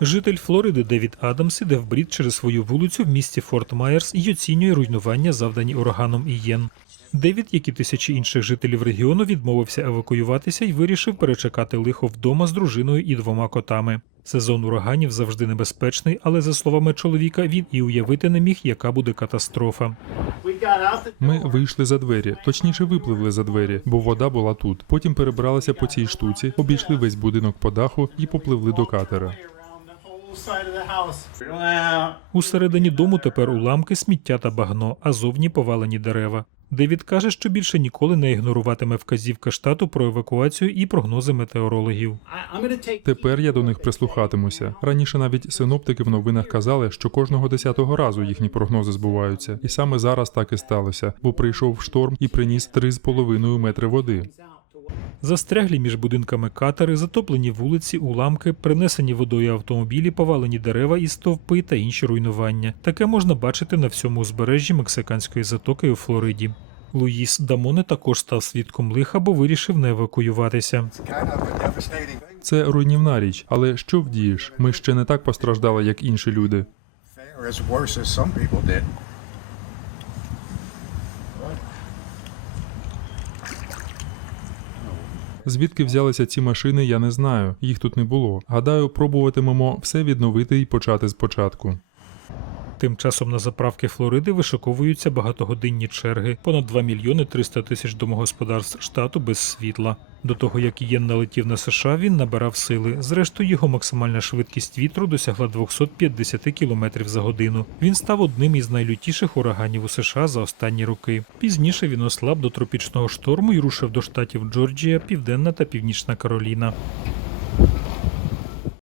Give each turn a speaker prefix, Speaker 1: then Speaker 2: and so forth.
Speaker 1: Житель Флориди Девід Адамс іде в брід через свою вулицю в місті Форт Майерс і оцінює руйнування, завдані ураганом Ієн. Девід, як і тисячі інших жителів регіону, відмовився евакуюватися і вирішив перечекати лихо вдома з дружиною і двома котами. Сезон ураганів завжди небезпечний, але за словами чоловіка, він і уявити не міг, яка буде катастрофа.
Speaker 2: Ми вийшли за двері, точніше випливли за двері, бо вода була тут. Потім перебралися по цій штуці, обійшли весь будинок по даху і попливли до катера.
Speaker 1: Усередині дому тепер уламки, сміття та багно, а зовні повалені дерева. Девід каже, що більше ніколи не ігноруватиме вказівки штату про евакуацію і прогнози метеорологів.
Speaker 2: Тепер я до них прислухатимуся. Раніше навіть синоптики в новинах казали, що кожного десятого разу їхні прогнози збуваються, і саме зараз так і сталося, бо прийшов шторм і приніс 3,5 метри води.
Speaker 1: Застряглі між будинками катери, затоплені вулиці, уламки, принесені водою автомобілі, повалені дерева і стовпи та інші руйнування. Таке можна бачити на всьому узбережжі мексиканської затоки у Флориді. Луїс Дамоне також став свідком лиха, бо вирішив не евакуюватися.
Speaker 2: Це руйнівна річ, але що вдієш? Ми ще не так постраждали, як інші люди. Звідки взялися ці машини, я не знаю. Їх тут не було. Гадаю, пробуватимемо все відновити і почати спочатку.
Speaker 1: Тим часом на заправки Флориди вишиковуються багатогодинні черги, понад 2 мільйони 300 тисяч домогосподарств штату без світла. До того як Ієн налетів на США, він набирав сили. Зрештою, його максимальна швидкість вітру досягла 250 км за годину. Він став одним із найлютіших ураганів у США за останні роки. Пізніше він ослаб до тропічного шторму і рушив до штатів Джорджія, Південна та Північна Кароліна.